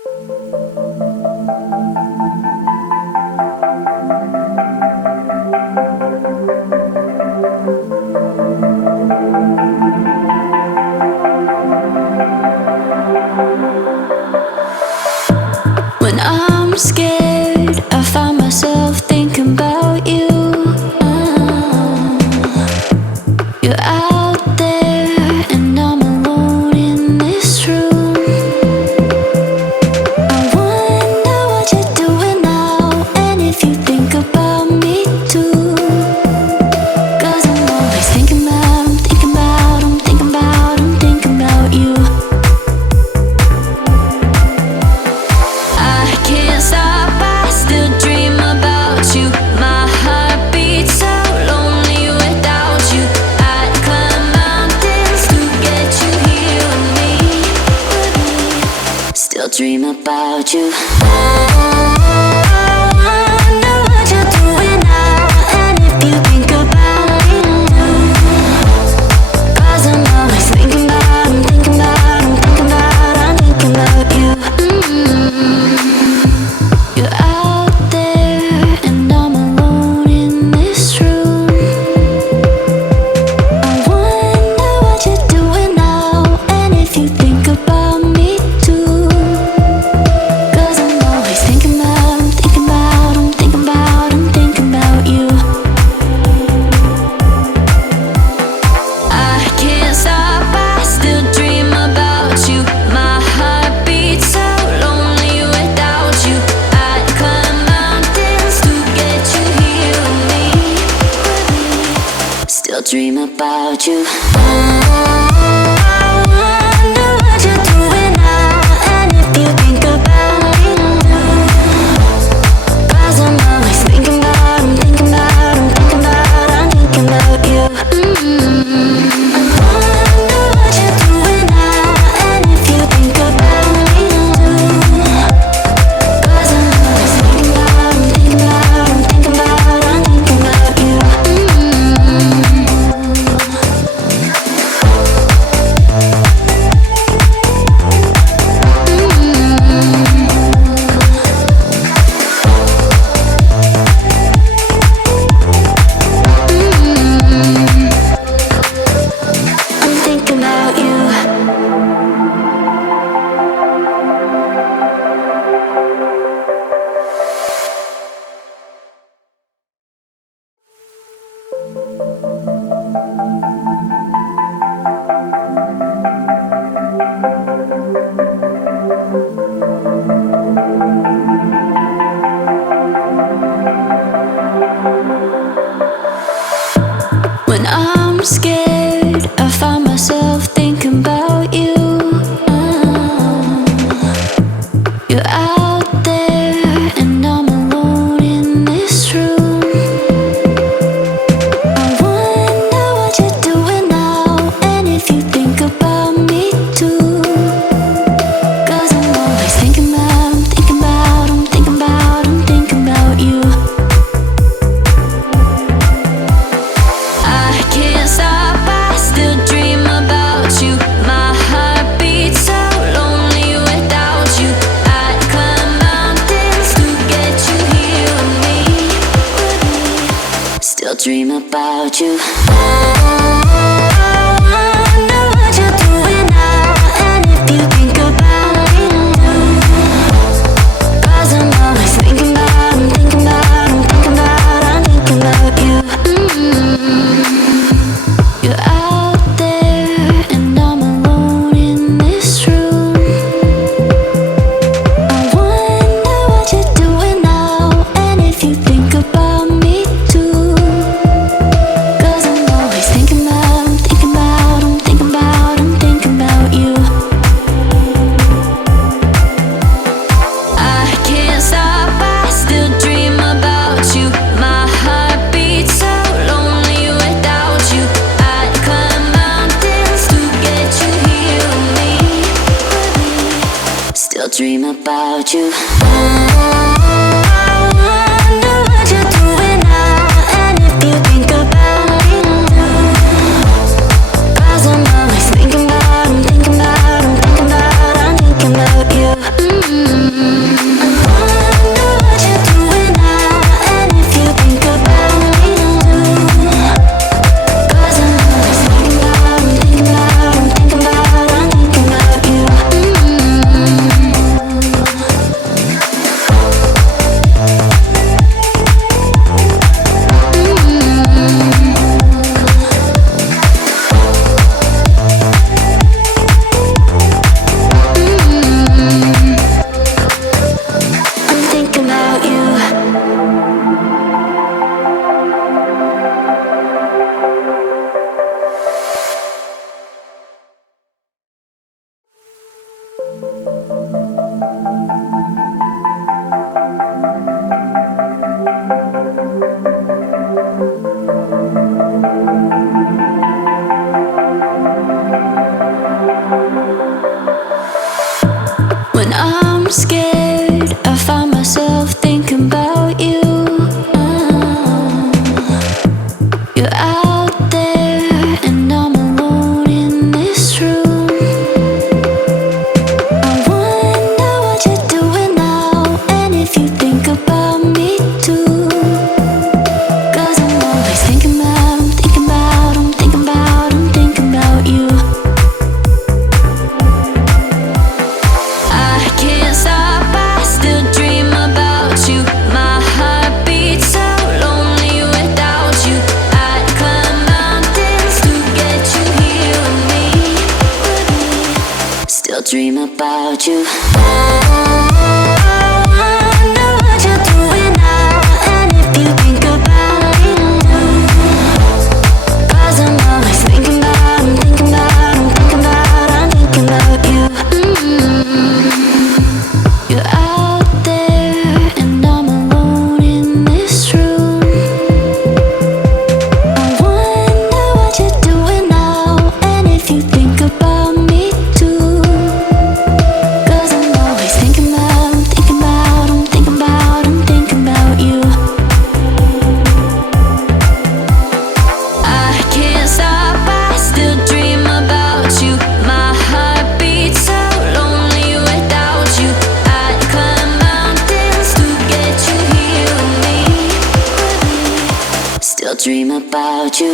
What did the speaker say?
When I'm scared, I find myself thinking about you. You're out there and I'm alone in this room. I wonder what you're doing now, and if you think about me too. 'Cause I'm always thinking about, I'm thinking about, I'm thinking about, I'm thinking about you. I can't stop, I still dream about you. My heart beats so lonely without you. I'd climb mountains to get you here with me. Still dream about you. I wonder what you're doing now, and if you think about me too. 'Cause I'm always thinking about, I'm thinking about, I'm thinking about, I'm thinking about you. You're out there and I'm alone in this room. I wonder what you're doing now, and if you think about me too. 'Cause I'm always thinking about, I'm thinking about, I'm thinking about, I'm thinking about you. I can't stop, I still dream about you. My heart beats so lonely without you. I'd climb mountains to get you here with me. Still dream about you. I wonder what you're doing now, and if you think about me too. 'Cause I'm always thinking about, I'm thinking about, I'm thinking about, I'm thinking about you. I wonder what you're doing now, and if you think about me too. 'Cause I'm always thinking about, I'm thinking about, I'm thinking about, I'm thinking about you. I'm thinking about you. When I'm scared, I find myself thinking about you. You're out there and I'm alone in this room. I wonder what you're doing now, and if you think about me too. 'Cause I'm always thinking about, I'm thinking about, I'm thinking about, I'm thinking about you. I can't stop, I still dream about you. My heart beats so lonely without you. I'd climb mountains to get you here with me. Still dream about you. I wonder what you're doing now, and if you think about me too. 'Cause I'm always thinking about, I'm thinking about, I'm thinking about, I'm thinking about you. You're out there and I'm alone in this room. I wonder what you're doing now, and if you think about me too. 'Cause I'm always thinking about, I'm thinking about, I'm thinking about, I'm thinking about you. I can't stop, I still dream about you. My heart beats so lonely without you. I'd climb mountains to get you here with me. Still dream about you. I wonder what you're doing now, and if you think about me too. 'Cause I'm always thinking about, I'm thinking about, I'm thinking about, I'm thinking about you. about you. Wonder what you're doing now, and if you think about me too. 'Cause I'm always thinking about, I'm thinking about, I'm thinking about, I'm thinking about you. You're out there and I'm alone in this room. I wonder what you're doing now, and if you think about me too. 'Cause I'm always thinking about, I'm thinking about, I'm thinking about, I'm thinking about you. I can't stop, I still dream about you. My heart beats so lonely without you. I'd climb mountains to get you here with me. Still dream about you.